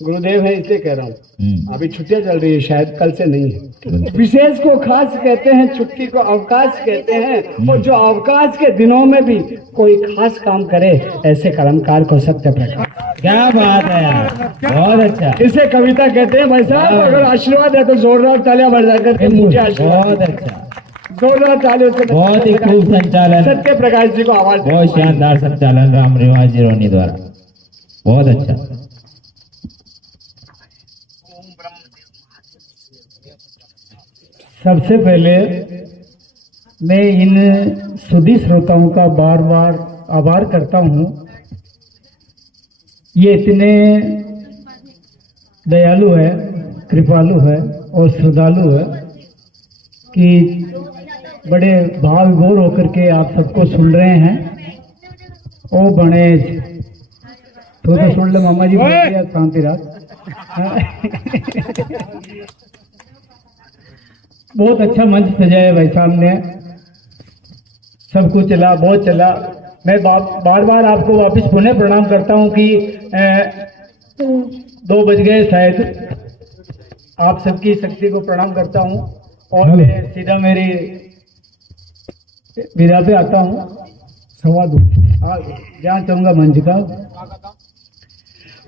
गुरुदेव है इसलिए कह रहा हूँ। अभी छुट्टियां चल रही है, शायद कल से नहीं है। विशेष को खास कहते हैं, छुट्टी को अवकाश कहते हैं। और जो अवकाश के दिनों में भी कोई खास काम करे, ऐसे कर्मकार को सत्य प्रकाश। क्या बात है यार, बहुत अच्छा। इसे कविता कहते हैं भाई साहब। अगर आशीर्वाद है तो जोरदार तालियां बजा करके मुझे आशीर्वाद। बहुत अच्छा, जोरदार तालियों से बहुत ही खूब संचालन, सत्य प्रकाश जी को आवाज। बहुत शानदार संचालन राम रिवाज जी रोनी द्वारा, बहुत अच्छा। सबसे पहले मैं इन सुधी श्रोताओं का बार बार आभार करता हूँ। ये इतने दयालु है, कृपालु है और श्रद्धालु है कि बड़े भाव विभोर होकर के आप सबको सुन रहे हैं। ओ गणेश तो सुन ले मामा जी, शांति रात। बहुत अच्छा मंच सजाया भाई साहब ने, सब कुछ चला, बहुत चला। मैं बार बार आपको वापस पुनः प्रणाम करता हूं कि 2 बज गए शायद। आप सबकी शक्ति को प्रणाम करता हूं और मैं सीधा मेरी विदा पे आता हूं। सवा 2 ध्यान चाहूंगा मंच का।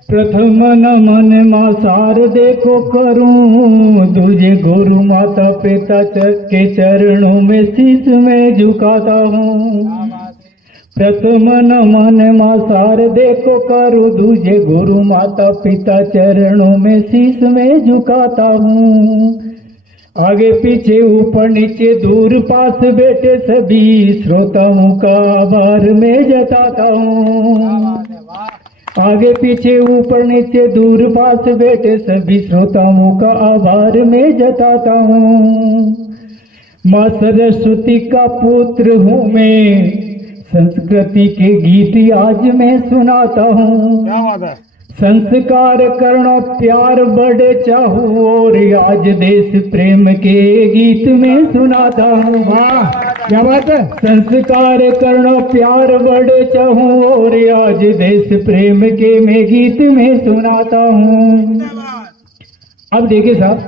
प्रथम नमन मां शारदे को करूं, दूजे गुरु माता पिता के चरणों में शीश में झुकाता हूँ। प्रथम नमन मां शारदे को करूं, दूजे गुरु माता पिता चरणों में शीश में झुकाता हूँ। आगे पीछे ऊपर नीचे दूर पास बैठे सभी श्रोताओं का आभार में जताता हूँ। आगे पीछे ऊपर नीचे दूर पास बैठे सभी श्रोताओं का आभार में जताता हूँ। माँ सरस्वती का पुत्र हूँ मैं, संस्कृति के गीत आज मैं सुनाता हूँ। क्या बात है। संस्कार करणो प्यार बड़े चाहूं और आज देश प्रेम के गीत में सुनाता हूँ। वाह क्या बात है। संस्कार करणो प्यार बड़े चाहूं और आज देश प्रेम के मैं गीत में सुनाता हूँ। अब देखिए साहब,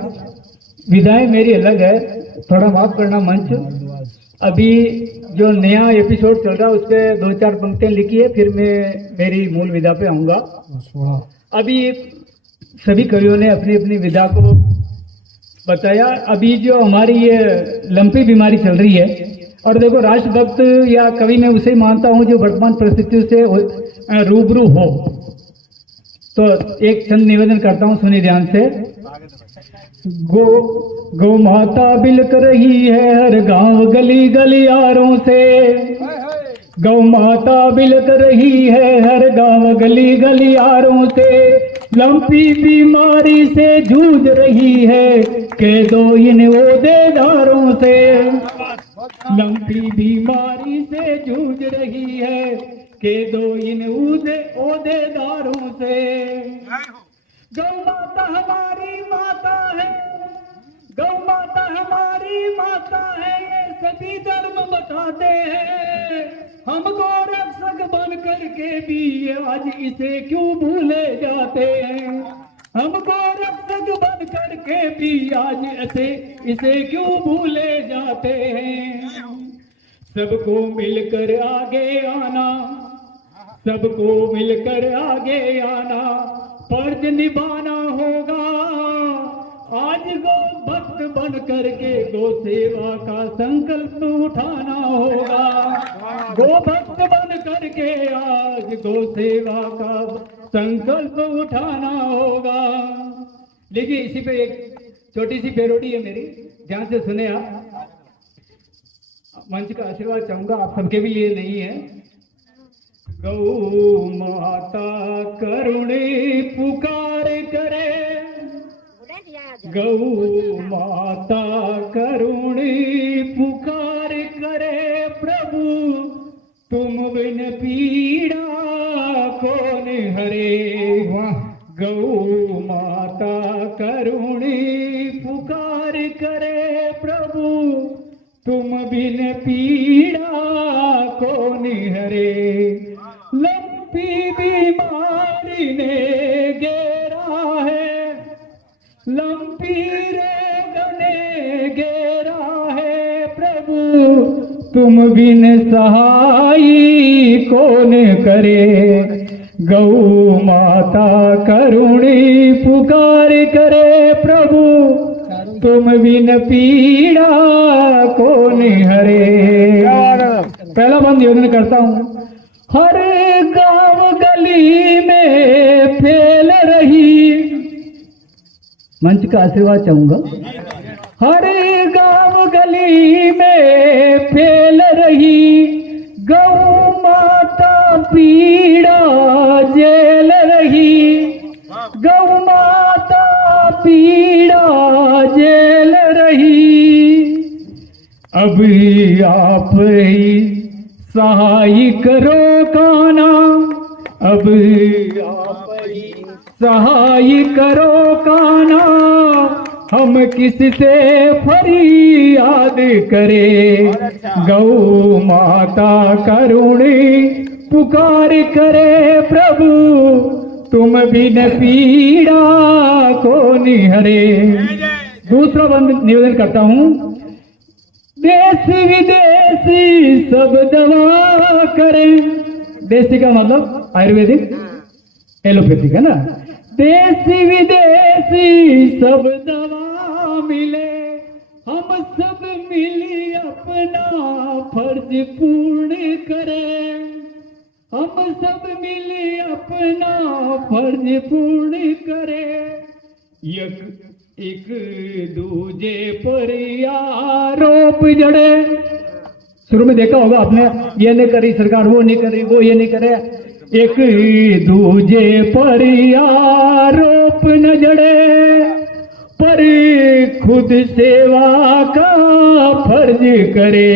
विदाई मेरी अलग है, थोड़ा माफ करना मंच। अभी जो नया एपिसोड चल रहा है उसके 2-4 पंक्तियां लिखी है, फिर मैं मेरी मूल विदा पे आऊंगा। अभी सभी कवियों ने अपनी अपनी विदा को बताया। अभी जो हमारी ये लंपी बीमारी चल रही है, और देखो राष्ट्रभक्त या कवि मैं उसे मानता हूँ जो वर्तमान परिस्थितियों से रूबरू हो। तो एक चंद निवेदन करता हूँ, सुनिए ध्यान से। गौ माता बिलक रही है हर गांव गली गलियारों से। गौ माता बिलक रही है हर गांव गली गलियारों से। लंपी बीमारी से जूझ रही है, कह दो इन ओहदेदारों से। लंपी बीमारी से जूझ रही है, कह दो इन ओहदेदारों से। गौ माता हमारी माता है, गौ माता हमारी माता है, ये सभी धर्म बताते हैं। हमको रक्षक बन करके भी ये आज इसे क्यों भूले जाते हैं। हमको रक्षक बन करके भी आज इसे क्यों भूले जाते हैं। सबको मिलकर आगे आना, सबको मिलकर आगे आना, फर्ज निभाना होगा। आज गो भक्त बन करके गो सेवा का संकल्प उठाना होगा। गो भक्त बन करके आज गो सेवा का संकल्प उठाना होगा। देखिए इसी पे एक छोटी सी पेरोडी है मेरी, ध्यान से सुने आप। मंच का आशीर्वाद चाहूंगा, आप सबके भी लिए नहीं है। गौ माता करुणे पुकार करे, गौ माता करुणे पुकार करे, प्रभु तुम बिन पीड़ा कौन हरे। गौ माता करुणे पुकार करे, प्रभु तुम बिन पीड़ा कौन हरे। लंपी बीमारी ने तुम बिन सहाय कौन करे। गौ माता करुणी पुकार करे प्रभु, तुम बिन पीड़ा कौन हरे। पहला बंद निवेदन करता हूँ। हर गांव गली में फैल रही, मंच का आशीर्वाद चाहूंगा। हर गांव गली में फैल रही गौ माता पीड़ा झेल रही। गौ माता पीड़ा झेल रही। अब आप ही सहाय करो काना, अब आप ही सहाय करो काना। हम किससे फरियाद करें। गौ माता करुणी पुकार करे प्रभु, तुम बिन पीड़ा कौन हरे। दूसरा बंद निवेदन करता हूँ। देसी विदेशी सब दवा करें। देसी का मतलब आयुर्वेदिक एलोपैथिक है ना। देसी विदेशी सब दवा मिले, हम सब मिली अपना फर्ज पूर्ण करें। हम सब मिली अपना फर्ज पूर्ण करें। एक दूजे पर आरोप जड़े। शुरू में देखा होगा आपने, ये नहीं करी सरकार, वो नहीं करी, वो ये नहीं करे। एक दूजे पर आरोप न जड़े, पर खुद सेवा का फर्ज करे।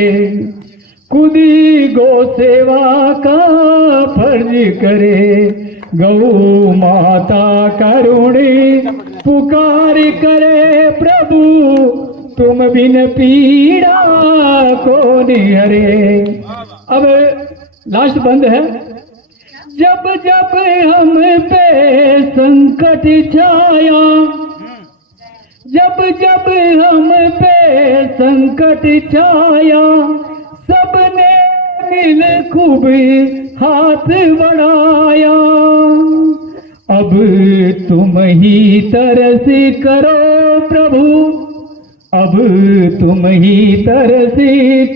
खुद ही गौ सेवा का फर्ज करे। गौ माता करुणी पुकार करे प्रभु, तुम बिन पीड़ा कौन हरे। अब लास्ट बंद है। जब जब हम पे संकट छाया, जब जब हम पे संकट छाया, सबने मिल खूब हाथ बढ़ाया। अब तुम ही तरस करो प्रभु, अब तुम ही तरस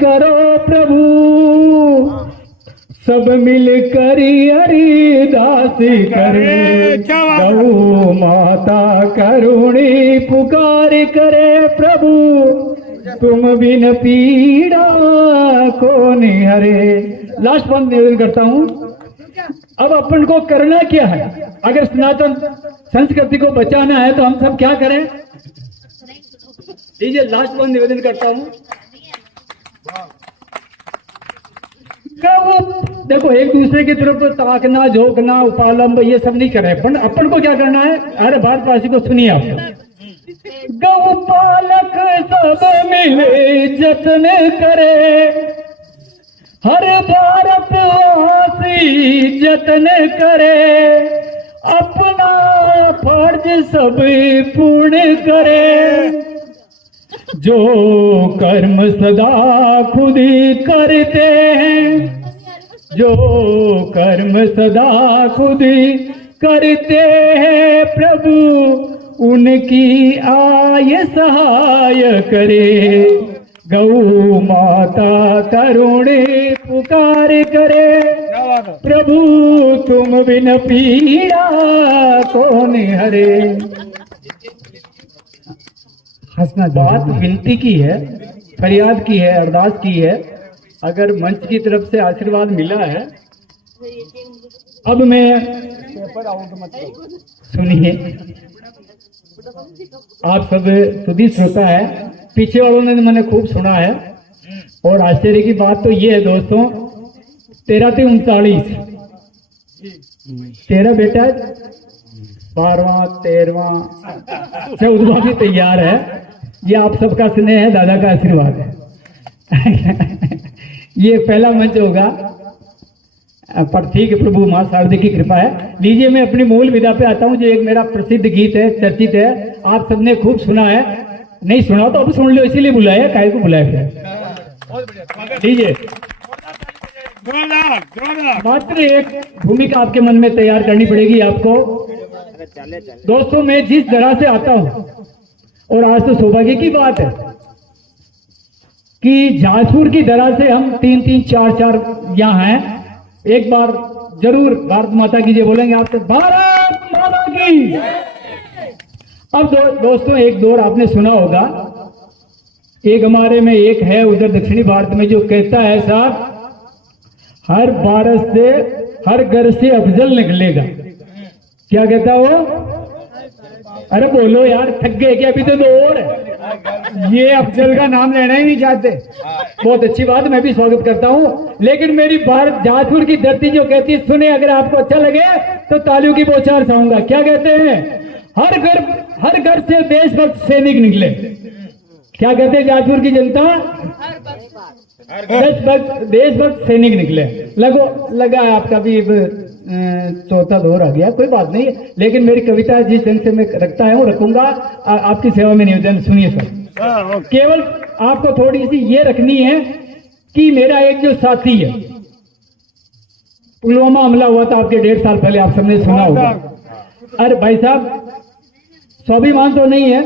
करो प्रभु। सब मिलकर अरिदास करे। गौ माता करुणी पुकार करे प्रभु, तुम बिन पीड़ा कौन हरे। लास्ट वन निवेदन करता हूँ। अब अपन को करना क्या है? अगर सनातन संस्कृति को बचाना है तो हम सब क्या करें? लीजिए लास्ट वन निवेदन करता हूँ। देखो, एक दूसरे की तरफ ताकना, झोंकना, उपालंब ये सब नहीं करे। अपन को क्या करना है? अरे भारतवासी को सुनिए आप। गौ पालक सब मिले जतन करे, हर भारतवासी जतन करे। अपना फर्ज सब पूर्ण करे। जो कर्म सदा खुद ही करते हैं, जो कर्म सदा खुद ही करते हैं प्रभु, उनकी आय सहाय करे। गौ माता करुणे पुकार करे प्रभु, तुम बिन पीड़ा कौन हरे। हंसना बात विनती की है, फरियाद की है, अरदास की है। अगर मंच की तरफ से आशीर्वाद मिला है, अब मैं सुनिए, आप सब सुधी श्रोता है, पीछे वालों ने मैंने खूब सुना है। और आश्चर्य की बात तो ये है दोस्तों, 13 से 39 तेरा बेटा 12वां 13वां 14वां भी तैयार है। ये आप सबका स्नेह है, दादा का आशीर्वाद है। ये पहला मंच होगा, पर ठीक है, प्रभु मां शारदे की कृपा है। लीजिए मैं अपनी मूल विधा पे आता हूँ, जो एक मेरा प्रसिद्ध गीत है, चर्चित है, आप सबने खूब सुना है। नहीं सुना तो अब सुन लो, इसीलिए बुलाया, काहे को बुलाया। लीजिए, मात्र एक भूमिका आपके मन में तैयार करनी पड़ेगी आपको। दोस्तों, मैं जिस तरह से आता हूं, और आज तो सौभाग्य की बात है कि जाजपुर की तरह से हम 3-3, 4-4 यहाँ हैं। एक बार जरूर भारत माता की जय बोलेंगे आपसे, भारत माता की। अब दोस्तों, एक दौर आपने सुना होगा, एक हमारे में एक है उधर दक्षिणी भारत में जो कहता है साहब, हर बारिश से हर घर से अफजल निकलेगा। क्या कहता वो? अरे बोलो यार, थक गए क्या? अभी तो दो और है। ये अफजल का नाम लेना ही नहीं चाहते। बहुत अच्छी बात, मैं भी स्वागत करता हूं, लेकिन मेरी भारत जाजपुर की धरती जो कहती है, सुने, अगर आपको अच्छा लगे तो तालियों की बौछार चाहूंगा। क्या कहते हैं? हर घर से देशभक्त सैनिक निकले। क्या कहते हैं जाजपुर की जनता? देशभक्त सैनिक निकले। लगा है आपका भी चौथा दौर आ गया, कोई बात नहीं, लेकिन मेरी कविता जिस ढंग से मैं रखता हूँ रखूंगा, आपकी सेवा में निवेदन। सुनिए सर, केवल आपको थोड़ी सी ये रखनी है कि मेरा एक जो साथी है, पुलवामा हमला हुआ था आपके 1.5 साल पहले, आप सबने सुना होगा। अरे भाई साहब, स्वाभिमान तो नहीं है,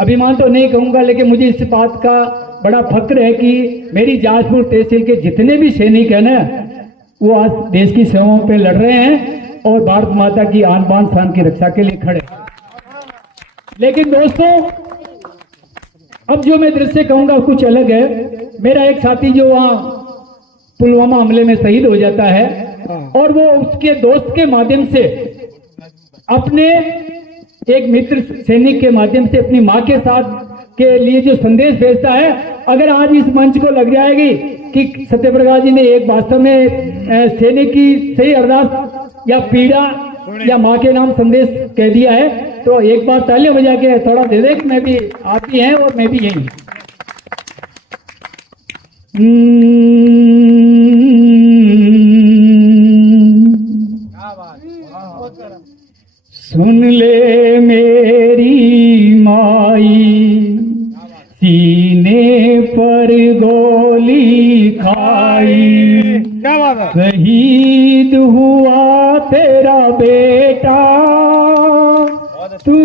अभिमान तो नहीं कहूंगा, लेकिन मुझे इस बात का बड़ा फक्र है कि मेरी जाजपुर तहसील के जितने भी सैनिक हैं ना, वो आज देश की सेवाओं पे लड़ रहे हैं और भारत माता की आन बान शान की रक्षा के लिए खड़े। लेकिन दोस्तों, अब जो मैं दृश्य कहूंगा कुछ अलग है। मेरा एक साथी जो वहां पुलवामा हमले में शहीद हो जाता है, और वो उसके दोस्त के माध्यम से अपने एक मित्र सैनिक के माध्यम से अपनी मां के साथ के लिए जो संदेश भेजता है, अगर आज इस मंच को लग जाएगी कि सत्यप्रकाश जी ने एक वास्तव में सैनिक की सही अरदास या पीड़ा या मां के नाम संदेश कह दिया है, तो एक बार तालियां बजा के थोड़ा दे दे कि मैं भी, आप भी हैं और मैं भी यही। सुन ले मेरी माई, सीने पर गोली खाई, शहीद हुआ तेरा बेटा, तू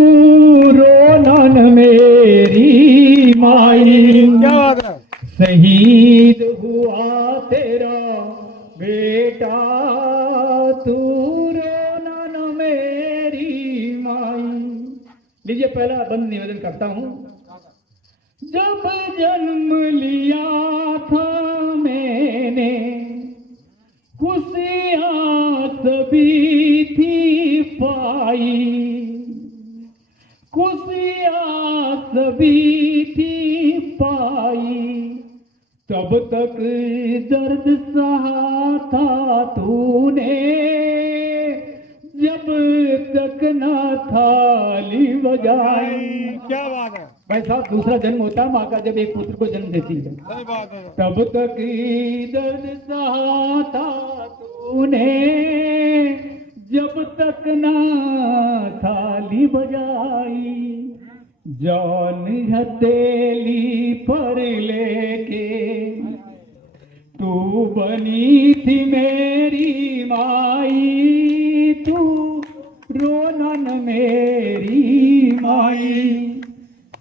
रोना न मेरी माई। शहीद हुआ तेरा बेटा, तू रोना न मेरी माई। लीजिए, पहला बंद निवेदन करता हूं। जब जन्म लिया था मैंने, खुशियां सभी थी पाई, खुशियां सभी थी पाई, तब तक दर्द सहा था तूने, जब तक न थाली बजाई। क्या बात है भाई साहब, दूसरा जन्म होता है माँ का जब एक पुत्र को जन्म देती है। सही बात है। तब तक दर्द सहा था तूने, जब तक ना थाली बजाई, जान हथेली पर लेके तू बनी थी मेरी माई, तू रोना न मेरी माई।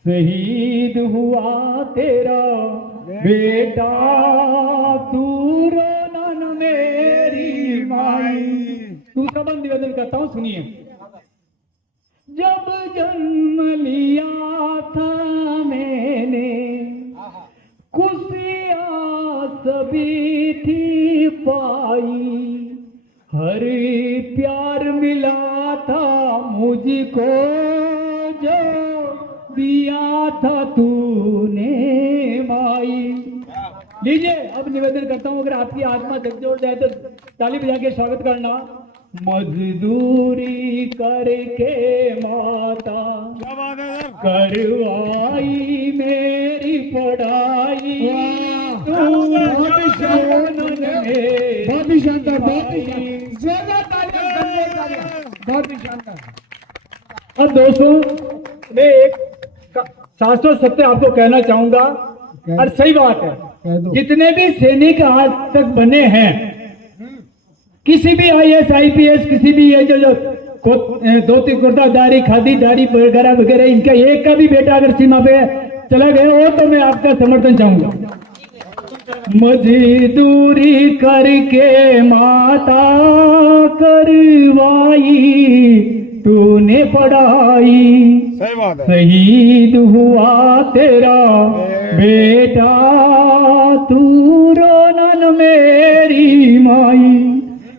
शहीद हुआ तेरा बेटा, तू रोना न मेरी माई। दूसरा बंद निवेदन करता हूं, सुनिए। जब जन्म लिया था मैंने, खुशियां सभी थी पाई, हर प्यार मिला था मुझको, जो दिया था तूने माई। लीजिए, अब निवेदन करता हूं, अगर आपकी आत्मा झकझोर जाए तो ताली बजा के स्वागत करना। मजदूरी करके माता करवाई मेरी पढ़ाई, बहुत ही शानदार, बहुत ही शानदार। अब दोस्तों, मैं एक शाश्वत सत्य आपको कहना चाहूंगा, और सही बात है, जितने भी सैनिक आज तक बने हैं, किसी भी IAS IPS, किसी भी ये जो धोती कुर्ताधारी खादीधारी वगैरह वगैरह, इनका एक का भी बेटा अगर सीमा पे चला गया हो तो मैं आपका समर्थन चाहूंगा। मजदूरी करके माता करवाई तूने पढ़ाई, सही बात है। शहीद हुआ तेरा बेटा तू रोनन मेरी माई।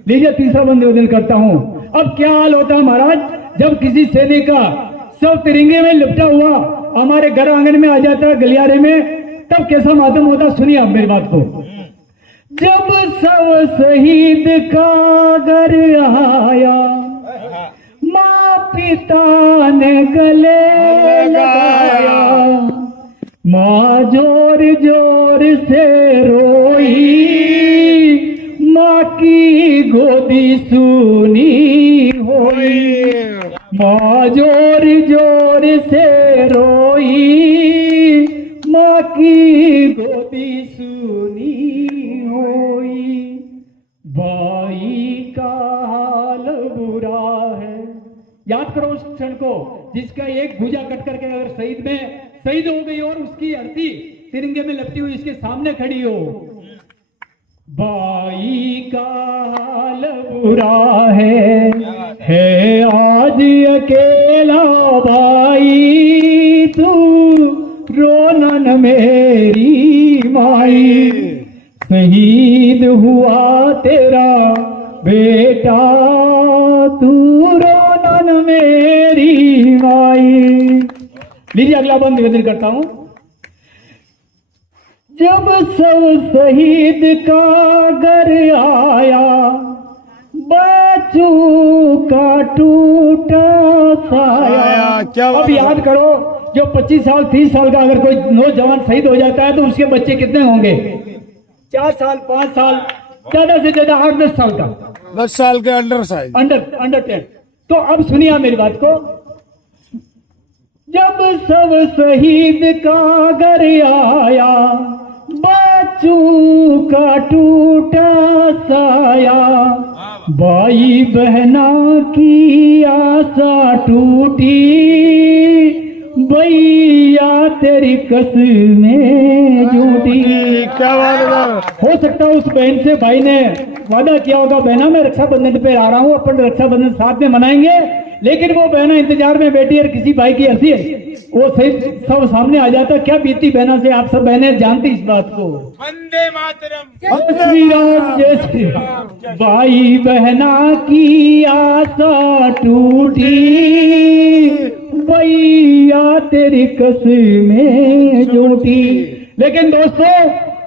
लीजिए तीसरा बंद निवेदन करता हूं। अब क्या हाल होता है महाराज, जब किसी सैनिक का सब तिरंगे में लिपटा हुआ हमारे घर आंगन में आ जाता है गलियारे में, तब कैसा मातम होता। सुनिए आप मेरी बात को। जब सब शहीद का घर आया, माँ पिता ने गले लगाया, माँ जोर जोर से रोई, माँ की गोदी सुनी होई, माँ जोर जोर से रोई, माँ की गोदी सुनी होई। भाई का हाल बुरा है। याद करो उस क्षण को जिसका एक भुजा कट करके अगर शहीद हो गई और उसकी अर्थी तिरंगे में लपटी हुई इसके सामने खड़ी हो। भाई का हाल बुरा है आज अकेला भाई तू रोनन मेरी माई, शहीद हुआ तेरा बेटा तू रोनन मेरी माई। लीजिए अगला बंद निवेदन करता हूं। जब सब शहीद का घर आया, बच्चों का टूटा साया। क्या बात अब है। याद करो, जो 25 साल 30 साल का अगर कोई नौजवान शहीद हो जाता है तो उसके बच्चे कितने होंगे? 4 साल 5 साल, ज्यादा से ज्यादा 8-10 साल का, 10 साल के अंडर साइज, अंडर 10। तो अब सुनिए आप मेरी बात को। जब सब शहीद का घर आया, बच्चों का टूटा साया, भाई बहना की आशा टूटी, भैया तेरी कसमें झूठी। क्या बात है। हो सकता है उस बहन से भाई ने वादा किया होगा, बहना मैं रक्षाबंधन पे आ रहा हूँ, अपन रक्षाबंधन साथ में मनाएंगे, लेकिन वो बहना इंतजार में बैठी है, किसी भाई की हंसी है वो सही सब सामने आ जाता। क्या बीती बहना से, आप सब बहनें जानती इस बात को। वंदे मातरम। श्री राम जय श्री राम। भाई बहना की आशा टूटी, भैया तेरी कसमें झूठी। लेकिन दोस्तों,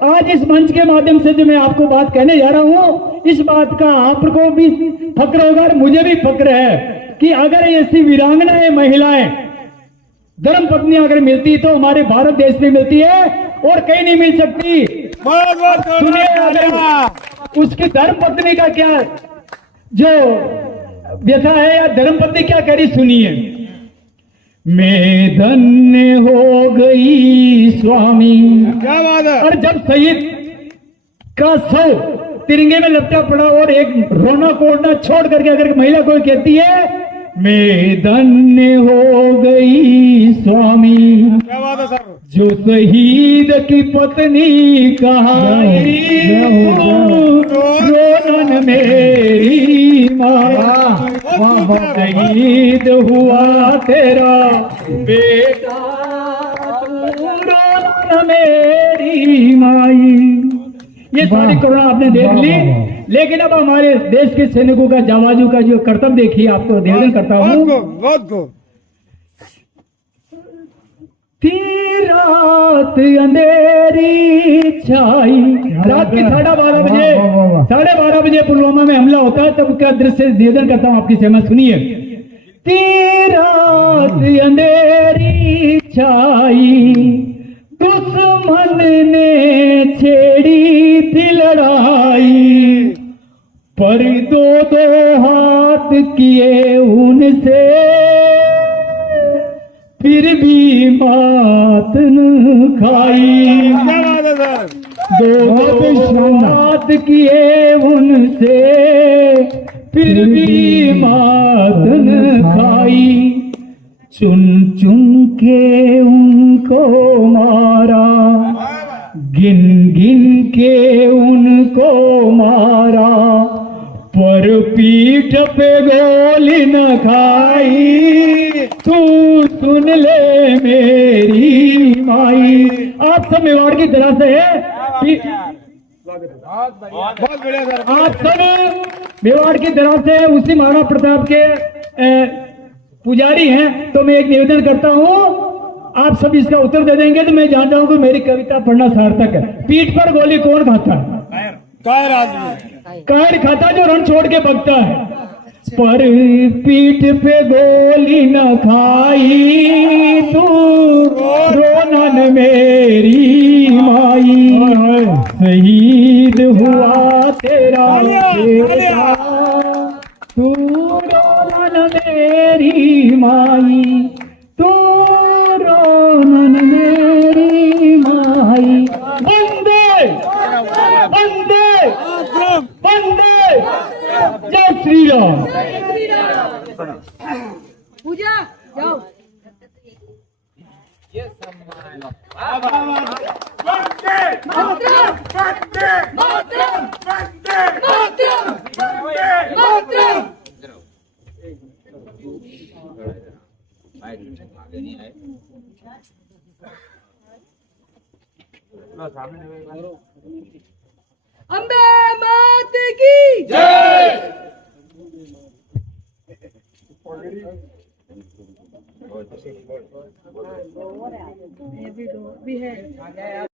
आज इस मंच के माध्यम से जो मैं आपको बात कहने जा रहा हूं, इस बात का आपको भी फक्र होगा और मुझे भी फक्र है कि अगर ऐसी वीरांगनाएं महिलाएं धर्म पत्नियां अगर मिलती तो हमारे भारत देश में मिलती है और कहीं नहीं मिल सकती। सुनिए अगर उसकी धर्म पत्नी का क्या जो व्यथा है या धर्म पत्नी क्या कह रही, सुनिए। मैं धन्य हो गई स्वामी। क्या बात है। और जब शहीद का शव तिरंगे में लपटा पड़ा और एक रोना कोड़ना छोड़ करके अगर महिला कोई कहती है मैं धन्य हो गई स्वामी, क्या बात है सर। जो शहीद की पत्नी कहाई रोनन मेरी माँ, शहीद हुआ तेरा बेटा रोनन मेरी माई। ये सारी करुणा आपने देख ली, लेकिन अब हमारे देश के सैनिकों का जाबाजू का जो कर्तव्य देखिए, आपको निवेदन करता हूँ। बहुत खूब। थी रात अंधेरी छाई, रात की 12:30 बजे पुलवामा में हमला होता है, तब क्या दृश्य निवेदन करता हूँ आपकी सेवा सुनिए। थी रात अंधेरी छाई, दुश्मन ने छेड़ी थी लड़ाई, पर दो हाथ किए उनसे, फिर भी मात न खाई। क्या बात है सर। दो बात किए उनसे फिर भी मात न खाई, चुन चुन के उनको मारा, गिन गिन के उनको मारा, पर पीठ पे गोली न खाई, तू सुन ले मेरी माई। आप सब मेवाड़ की तरह से बहुत बढ़िया सर। आप सब मेवाड़ की तरह से उसी महाराणा प्रताप के पुजारी हैं, तो मैं एक निवेदन करता हूं, आप सब इसका उत्तर दे देंगे तो मैं जान जाऊंगा मेरी कविता पढ़ना सार्थक है। पीठ पर गोली कौन खाता है? कायर आदमी। कायर खाता जो रण छोड़ के भगता है। पर पीठ पे गोली न खाई, तू रोनन मेरी माई, शहीद हुआ तेरा बेटा, तू रोनन मेरी माई, तू रोनन मेरी माई। वंदे वंदे वंदे, जय श्री राम। पूजा जाओ। अम्बे मात की जय। भी है।